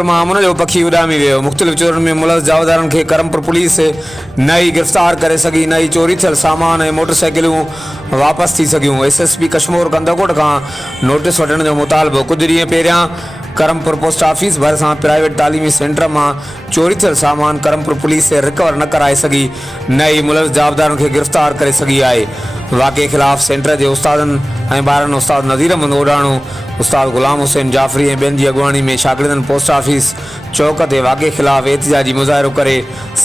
करमपुर में अमन जो पखी उडामी वो मुख्तलिफ़ चोरन में मुलज़ जावदारन के करमपुर पुलिस नई गिरफ्तार करे सगी। नई चोरी थियल सामान ऐं मोटरसाइकिलूं वापस थी सगियूं। SSP कश्मीर कंदकोट का नोटिस वठण जो मुतालबो। कुछ ॾींहं पहिरियां करमपुर पोस्ट ऑफिस भरिसां प्राइवेट तालीमी सेंटर में चोरी थियल सामान करमपुर पुलिस रिकवर न कराए सगी। नई मुलज़ जावदारन के गिरफ्तार करे सगी आहे। वाक़े ख़िलाफ़ सेंटर के उस्तादन ऐं ॿारनि उस्ताद नज़ीर अहमद ओडाणो, उस्ताद गुलाम हुसैन जाफ़री ऐं ॿियनि जी अॻुवाणी में शागिर्दनि पोस्ट ऑफिस चौक ते वाक़े ख़िलाफ़ एहतिजाजी मुज़ाहिरो करे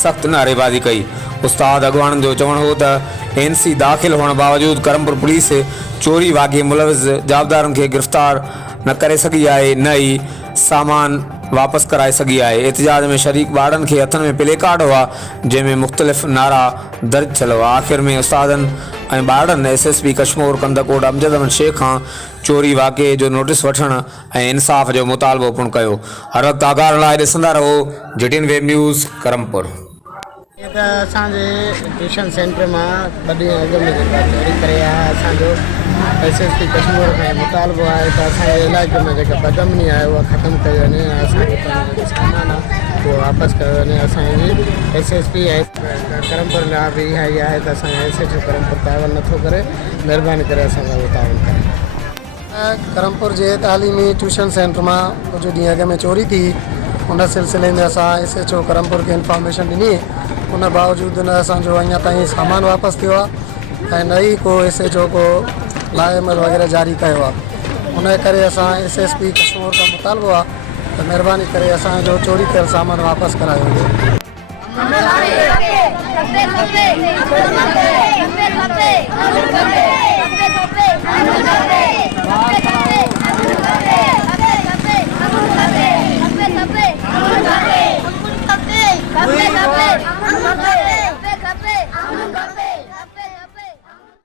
सख़्त नारेबाज़ी कई। उस्ताद अॻुवाणनि जो चवणु हो त NC दाख़िल हुअण बावजूद करमपुर पुलिस चोरी वाक़े मुलविज़ जावदारनि के गिरफ्तार न करे सगी आहे, न ई सामान वापस कराए सगी आहे। एहतिजाज में शरीक ॿारनि के हथनि में प्ले कार्ड हुआ जंहिंमें मुख़्तलिफ़ नारा दर्ज थियल हुआ। आख़िर में उस्तादनि ऐं ॿारनि SSP कश्मीर कंदकोट अमजद अहमद शेख खां चोरी वाक़े जो नोटिस वठण ऐं इंसाफ़ जो मुतालबो पिणु कयो। हर वक़्तु आगाह लाइ ॾिसंदा रहो JTN वेब न्यूज़ करमपुर। असांजे ट्यूशन सेंटर में 2 ॾींहं अॻु में जेका चोरी करे आहे असांजो SSP कश्मीर खां मुतालबो आहे त असांजे इलाइक़े में जेका बदअमनी आहे उहा ख़तमु कई वञे, असांजो जेको सामान आहे उहो वापसि कयो वञे। असांजी SSP करमपुर लाइ बि इहा ई आहे त असांजे SHO करमपुर तावन नथो करे, महिरबानी करे असां सां तावन करे। करमपुर जे तालीमी ट्यूशन सेंटर में कुछ ॾींहं अॻु में चोरी थी, उन सिलसिले में असां SHO करमपुर के इंफॉर्मेशन ॾिनी। उन बावजूद न असांजो अञा ताईं सामान वापसि थियो आहे ऐं न ई को SHO को लाइमल वग़ैरह जारी कयो आहे। उन करे असां SSP कश्मीर का मुतालबो आहे त महिरबानी करे असांजो चोरी थियल सामान वापसि करायो वञे।